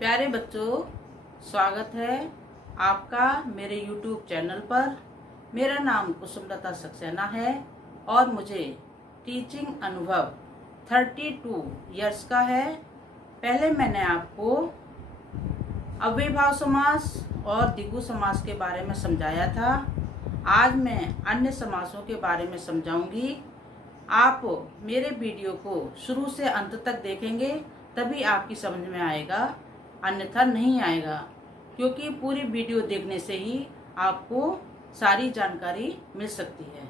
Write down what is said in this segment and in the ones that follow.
प्यारे बच्चों, स्वागत है आपका मेरे YouTube चैनल पर। मेरा नाम कुसुमलता सक्सेना है और मुझे टीचिंग अनुभव 32 इयर्स का है। पहले मैंने आपको अव्ययभाव समास और द्विगु समास के बारे में समझाया था। आज मैं अन्य समासों के बारे में समझाऊंगी। आप मेरे वीडियो को शुरू से अंत तक देखेंगे तभी आपकी समझ में आएगा, अन्यथा नहीं आएगा, क्योंकि पूरी वीडियो देखने से ही आपको सारी जानकारी मिल सकती है।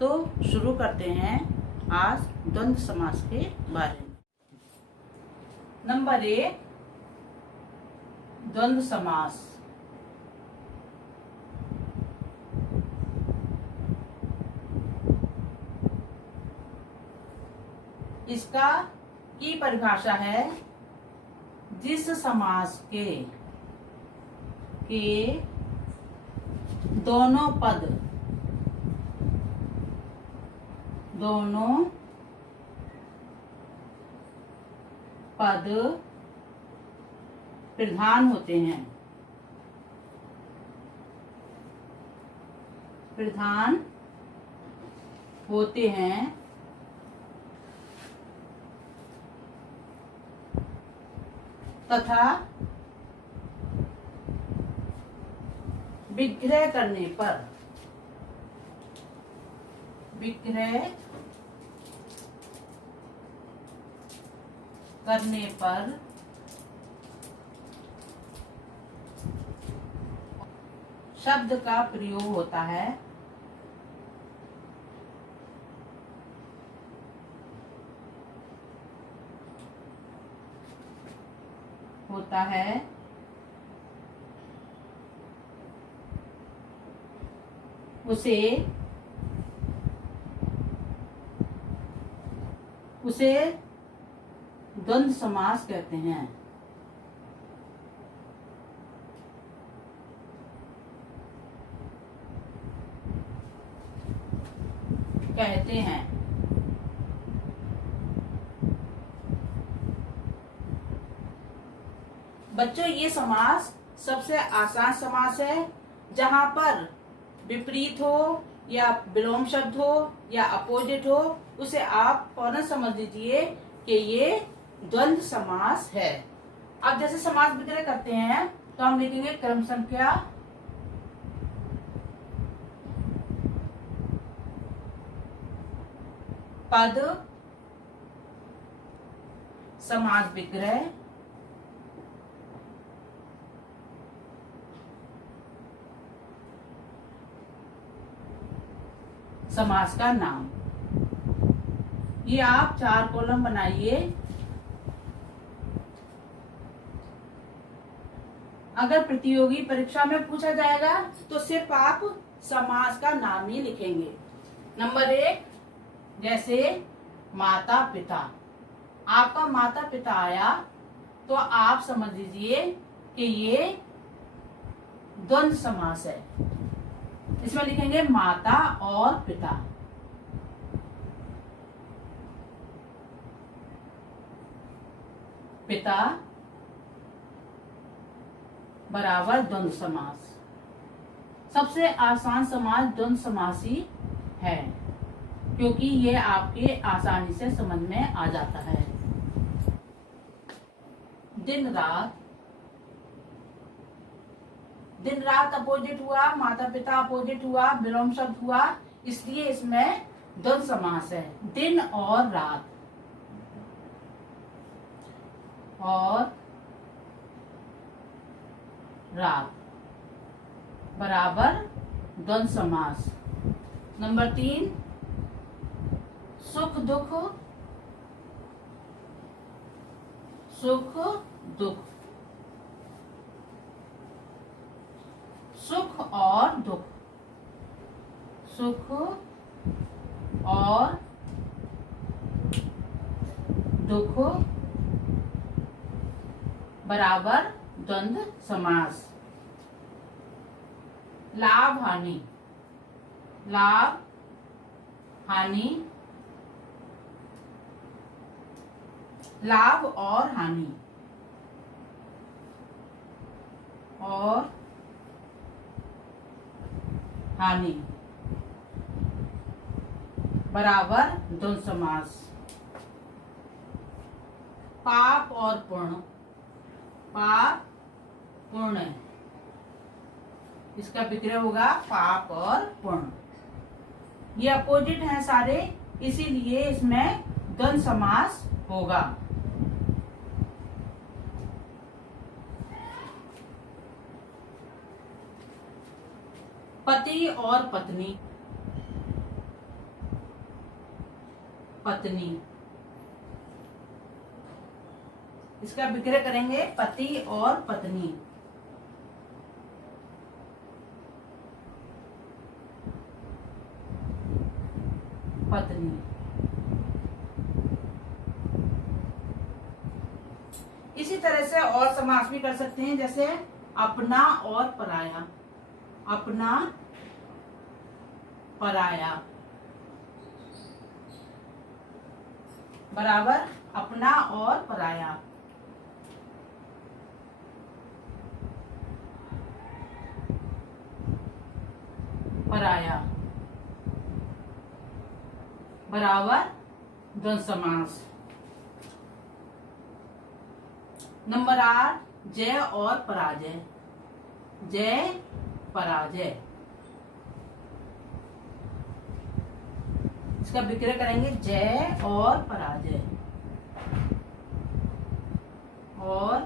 तो शुरू करते हैं आज द्वंद्व समास के बारे में। नंबर 1, द्वंद्व समास। इसका की परिभाषा है जिस समास के दोनों पद प्रधान होते हैं तथा विग्रह करने पर शब्द का प्रयोग होता है। उसे द्वंद्व समास कहते हैं। बच्चों, ये समास सबसे आसान समास है। जहां पर विपरीत हो या विलोम शब्द हो या अपोजिट हो, उसे आप फौरन समझ लीजिए कि ये द्वंद्व समास है। अब जैसे समास विग्रह करते हैं तो हम लिखेंगे क्रम संख्या पद समास विग्रह समास का नाम। ये आप 4 कॉलम बनाइए। अगर प्रतियोगी परीक्षा में पूछा जाएगा तो सिर्फ आप समास का नाम ही लिखेंगे। नंबर 1, जैसे माता पिता। आपका माता पिता आया तो आप समझ लीजिए कि ये द्वंद्व समास है। इसमें लिखेंगे माता और पिता। पिता बराबर द्वंद्व समास। सबसे आसान समास द्वंद्व समास ही है, क्योंकि ये आपके आसानी से समझ में आ जाता है। दिन रात अपोजिट हुआ, माता पिता अपोजिट हुआ, विलोम शब्द हुआ, इसलिए इसमें द्वंद्व समास है। दिन और रात बराबर द्वंद्व समास। नंबर 3, सुख दुख सुख और दुख बराबर द्वंद्व समास। लाभ हानि लाभ और हानि हानि बराबर द्वंद्व समास। पाप और पुण्य, पाप पुण्य, इसका विग्रह होगा पाप और पुण्य। ये अपोजिट हैं सारे, इसीलिए इसमें द्वंद्व समास होगा। पति और पत्नी, पत्नी, इसका विग्रह करेंगे पति और पत्नी। पत्नी, इसी तरह से और समास भी कर सकते हैं, जैसे अपना और पराया, अपना पराया बराबर अपना और पराया। पराया बराबर द्वंद्व समास। नंबर 8, जय और पराजय, जय पराजय, इसका विग्रह करेंगे जय और पराजय। और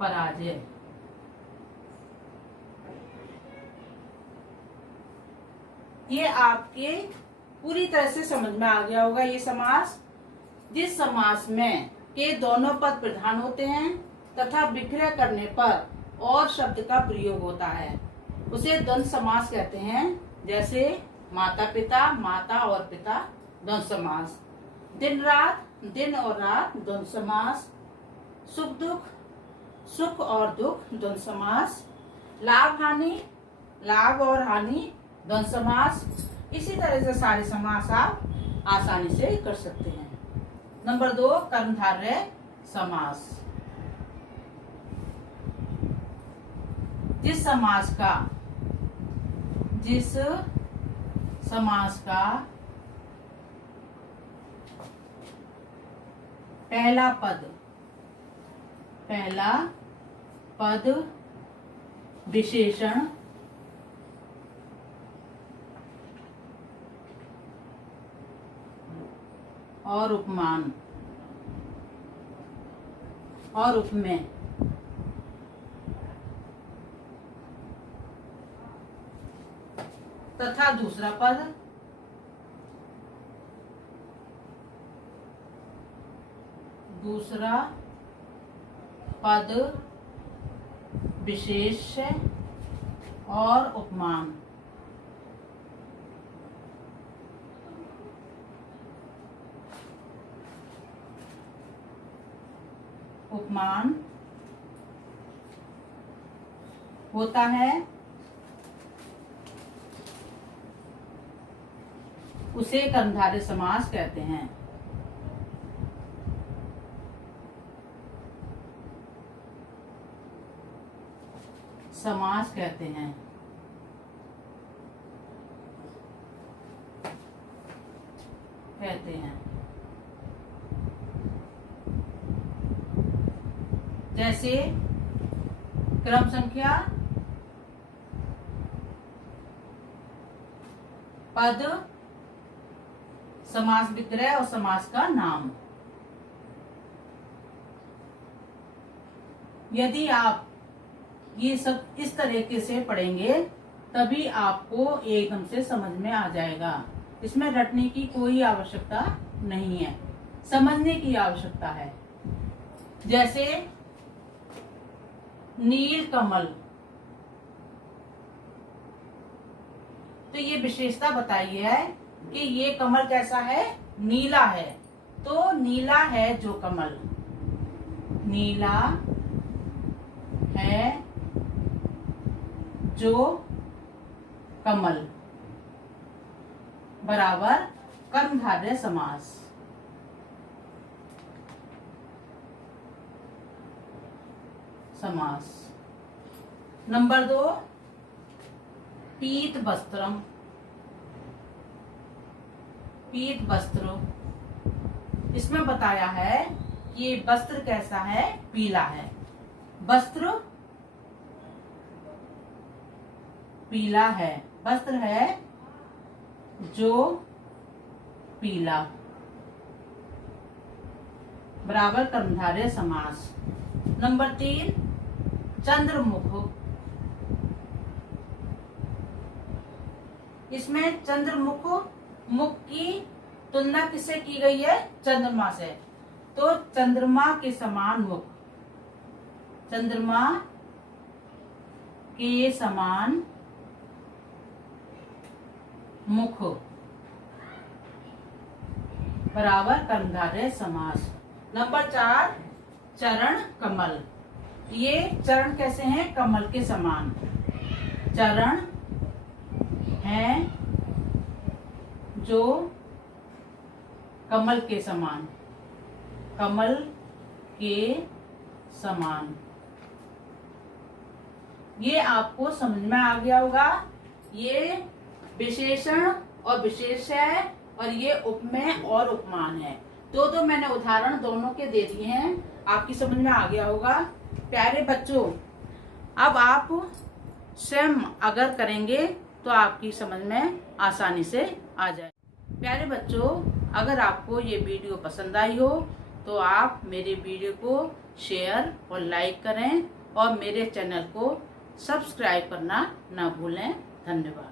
पराजय, ये आपके पूरी तरह से समझ में आ गया होगा। ये समास, जिस समास में के दोनों पद प्रधान होते हैं तथा विग्रह करने पर और शब्द का प्रयोग होता है, उसे द्वंद्व समास कहते हैं। जैसे माता पिता, माता और पिता द्वंद्व समास। दिन रात, दिन और रात द्वंद्व समास। सुख दुख, सुख और दुख द्वंद्व समास। लाभ हानि, लाभ और हानि द्वंद्व समास। इसी तरह से सारे समास आप आसानी से कर सकते हैं। नंबर 2, कर्मधारय समास। जिस समास का पहला पद विशेषण और उपमान और उपमेय तथा दूसरा पद विशेष और उपमान, उपमान होता है, उसे कर्मधारय समास कहते हैं। समास कहते हैं। जैसे क्रम संख्या, पद, समास विग्रह और समास का नाम। यदि आप ये सब इस तरीके से पढ़ेंगे तभी आपको एकदम से समझ में आ जाएगा। इसमें रटने की कोई आवश्यकता नहीं है, समझने की आवश्यकता है। जैसे नील कमल, तो ये विशेषता बताई है कि ये कमल कैसा है, नीला है। तो नीला है जो कमल, नीला है जो कमल बराबर कर्मधारय समास। नंबर 2, पीत वस्त्रम, पीत वस्त्र। इसमें बताया है कि ये वस्त्र कैसा है, पीला है। वस्त्र पीला है, वस्त्र है जो पीला। बराबर कर्मधारय समास। नंबर 3 चंद्रमुख। इसमें चंद्रमुख, मुख की तुलना किससे की गई है, चंद्रमा से। तो चंद्रमा के समान मुख, चंद्रमा के समान मुख। बराबर कर्मधारय समास। नंबर 4 चरण कमल। ये चरण कैसे हैं, कमल के समान। चरण हैं जो कमल के समान, कमल के समान। ये आपको समझ में आ गया होगा। ये विशेषण और विशेष है और ये उपमेय और उपमान है। तो मैंने उदाहरण दोनों के दे दिए हैं, आपकी समझ में आ गया होगा। प्यारे बच्चों, अब आप स्वयं अगर करेंगे तो आपकी समझ में आसानी से आ जाए। प्यारे बच्चों, अगर आपको ये वीडियो पसंद आई हो तो आप मेरे वीडियो को शेयर और लाइक करें और मेरे चैनल को सब्सक्राइब करना ना भूलें। धन्यवाद।